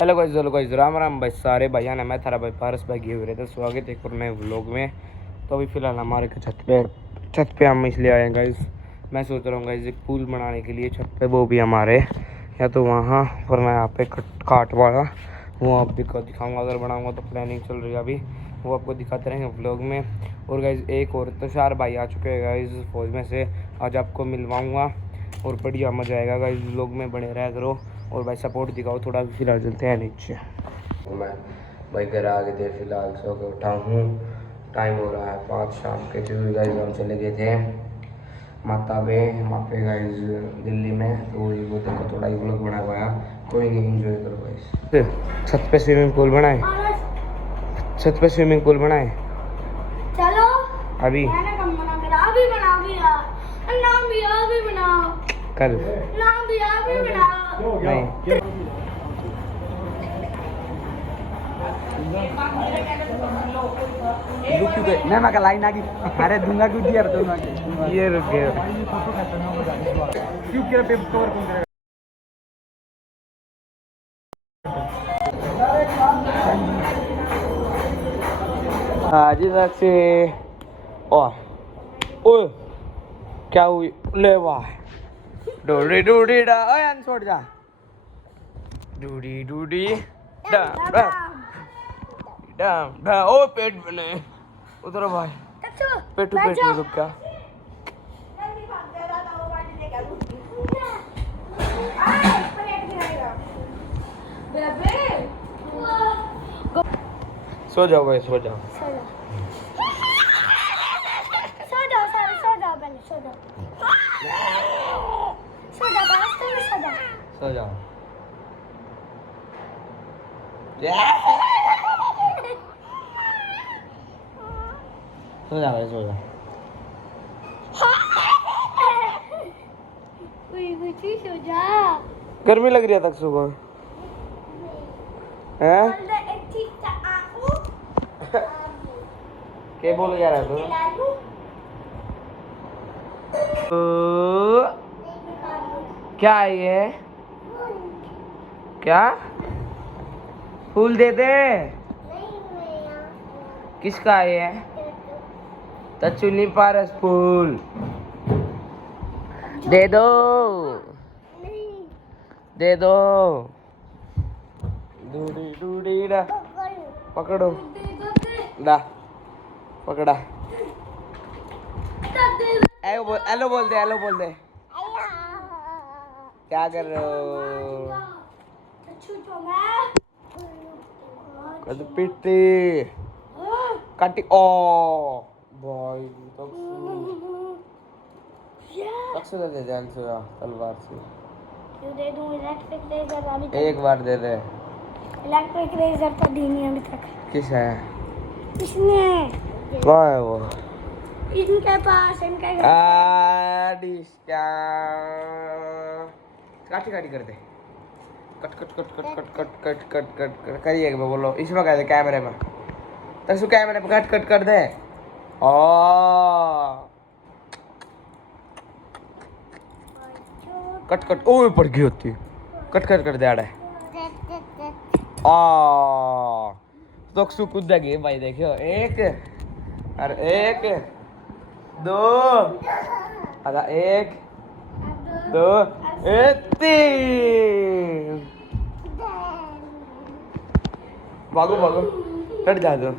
Hello guys Ram Ram भाई सारे भाइयों ने। मैं थारा भाई पारस भाई गए हुए थे। स्वागत है एक और नए व्लॉग में। तो अभी फ़िलहाल हमारे छत पे हम इसलिए आए हैं गाइस। मैं सोच रहा हूँ गाइस एक पूल बनाने के लिए छत पे, वो भी हमारे या तो वहाँ पर मैं यहाँ पे काट वाला वो आप दिखाऊँगा। अगर बनाऊँगा तो प्लानिंग चल रही है अभी, वो आपको दिखाते रहेंगे व्लॉग में। और गाइस एक और तो 4 भाई आ चुके हैं गाइस फौज में से, आज आपको मिलवाऊँगा और बढ़िया मजा आएगा गाइस। व्लॉग में बने रहा करो और भाई सपोर्ट दिखाओ थोड़ा। फिलहाल चलते हैं नीचे। मैं भाई घर आ गए थे, फिलहाल सो के उठा हूँ। टाइम हो रहा है 5 शाम के। क्योंकि गाइस हम चले गए थे माता पे, वहाँ पे गाइस दिल्ली में। तो वो देखो थोड़ा ही व्लॉग बना पाया, कोई नहीं, एंजॉय करो गाइस। छत पे स्विमिंग पूल बनाए, छत पे स्विमिंग पूल बनाए। चलो अभी कल नहीं मैं लाइन आ गई। अरे दूंगा क्यों दिया दोनों ये रुक गए। क्यों किया पेपर कवर कौन करेगा। हाँ जी से और ओए क्या हुई ले वाह डूडी डूडी डा ओए छोड़ जा डूडी डूडी डा डा डा डा ओ पेट बने उधर भाई पेटू पेटू रुक क्या सो जाओ भाई सो जाओ। सो जाओ सो जा भाई सो जा। गर्मी लग रही है तक सुबह हैं क्या बोल जा रहा तू क्या है ये क्या फूल दे दे किसका है ये तचुनी पारस फूल दे दो दे दो डूडी डूडी डा पकड़ो डा पकड़ा हेलो बोल दे हेलो बोल दे। क्या कर रहे हो कद पिट्टी कटी ओ भाई तक से दे जान से तलवार से दे दूं इलेक्ट्रिक रेजर अभी तक एक बार दे दे। इलेक्ट्रिक रेजर तो दी नहीं अभी तक। किस है किसने कौन है वो इनके पास इनके डिस्टा काटी काटी कर दे cut cut cut cut cut cut cut cut cut cut करिए बोलो इसमें कह दे कैमरे में तक कैमरे पे कट कट कर दे। ओ कट कट ओ पड़ गई होती कट कट कर दे आड़े आ तो सु कूद गई भाई देखियो एक और एक दो अदा एक दो तीन भागो भागो कट जा दो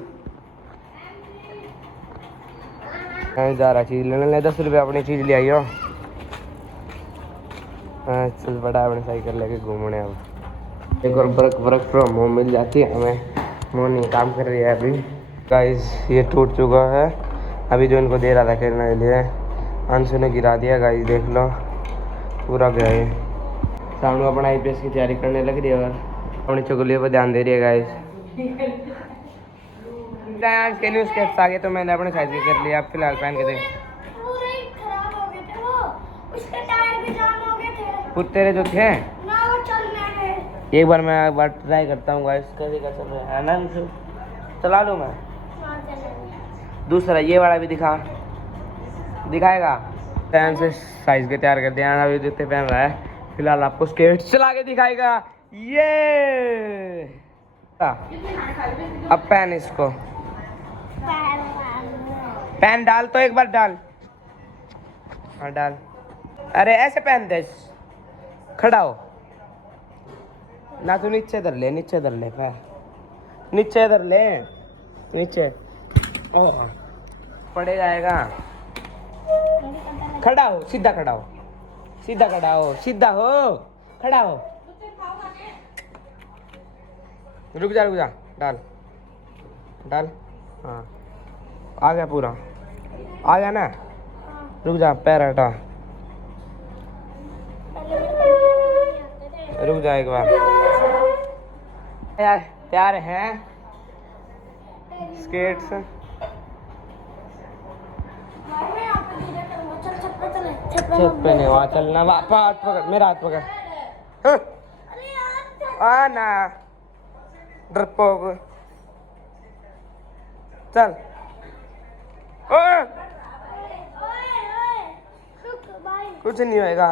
जा रहा चीज लेने ले 10 रुपये अपनी चीज ले आई हो। चल बड़ा अपने साइकिल लेके घूमने अब एक और वर्क फ्रॉम होम मिल जाती है हमें। मोनी काम कर रही है अभी गाइस। ये टूट चुका है अभी जो इनको दे रहा था खेलने के लिए अंशु ने गिरा दिया गाइस देख लो पूरा गया है। सामने अपना IPS की तैयारी करने लग रही है और अपनी चुगलियों पर ध्यान दे रही है गाइस। के न्यूज़ स्केट्स आ गए तो मैंने अपने साइज के कर लिया। आप फिलहाल पहन के देख तेरे जो थे एक बार मैं एक बार ट्राई करता हूँ गाइस कैसे क्या चल रहा है ना चला लूँ मैं। दूसरा ये वाला भी दिखाएगा फैन से साइज के तैयार कर दिया। अभी जूते पहन रहा है फिलहाल आपको स्केट्स चला के दिखाएगा ये। अब पेन इसको, पेन डाल तो एक बार डाल। हाँ डाल। अरे ऐसे पेन दे, खड़ा हो ना, तू नीचे धर ले, नीचे धर ले पैर, नीचे धर ले, नीचे। ओह पड़े जाएगा। खड़ा हो, सीधा खड़ा हो, सीधा खड़ा हो, सीधा हो, खड़ा हो। रुक जा, रुक जा, डाल डाल। हाँ आ गया पूरा, आ गया ना। रुक जा, पैर हटा, रुक जा एक बार। यार तैयार हैं स्केट्स। छत पे नहीं, वहाँ चलना, हाथ पकड़, मेरा हाथ पकड़। हाँ। आ ना डरपोक, चल। ओए कुछ नहीं होएगा।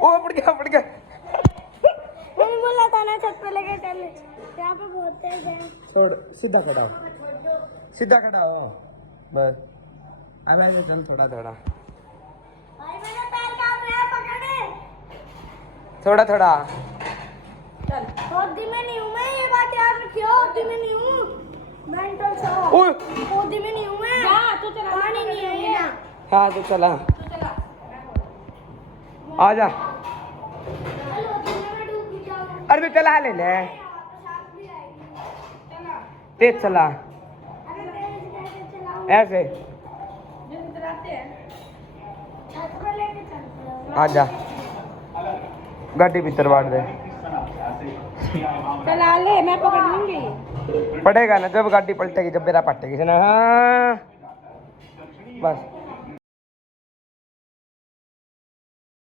ओ पड़ गया, पड़ गया। मैंने बोला था ना छत पे लेके चल, यहाँ पे बहुत तेज है। छोड़, सीधा खड़ा हो, सीधा खड़ा हो बस। अब ऐसे चल थोड़ा थोड़ा, भाई मेरे पैर कांप रहे हैं, पकड़े। थोड़ा थोड़ा। बहुत धीमे नहीं हूँ मैं, ये बात याद रखियो, बहुत धीमे नहीं हूँ। मेंटल सा ओए बहुत धीमे नहीं हूँ मैं। तो चला, पानी नहीं है ये। हाँ तो चला, आ जा। हेलो, धीमे में डूब जाऊँ। अरे भी चला ले ले, तेज चला, अरे तेज कैसे चलाऊँ? ऐसे छत पे लेके चल। आ जा, गाड़ी भीतर बांट दे। चला ले, मैं पकड़ लूंगी। पड़ेगा ना जब गाड़ी पलटेगी, जब मेरा पलटेगी ना। हाँ बस